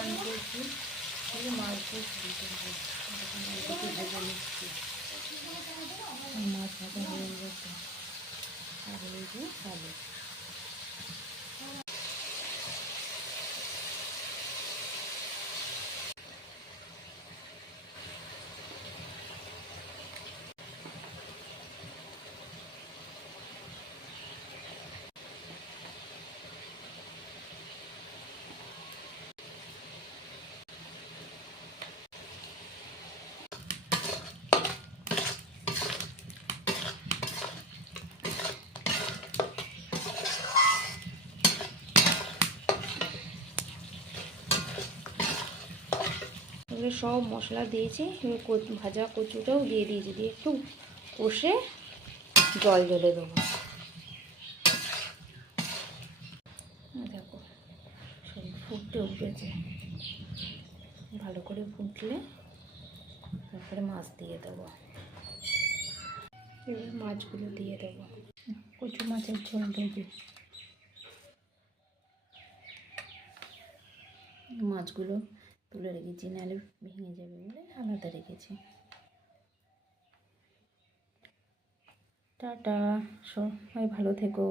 On করছি শুধু মাছ করছি মাছ হয়ে গেছে। আর এই যে এগুলো সব মশলা দিয়েছি ভাজা কচুটাও দিয়ে দিয়েছি, দিয়ে একটু কষে জল ঢেলে দেবো। দেখো, সব ফুটতে উঠেছে। ভালো করে ফুটলে তারপরে মাছ দিয়ে দেবো। এবার মাছগুলো দিয়ে দেবো। কচু মাছের ঝোল দেবো মাছগুলো তুলে রেখেছি নাহলে ভেঙে যাবে বলে আলাদা রেখেছি। টাটা সবাই ভালো থেকো।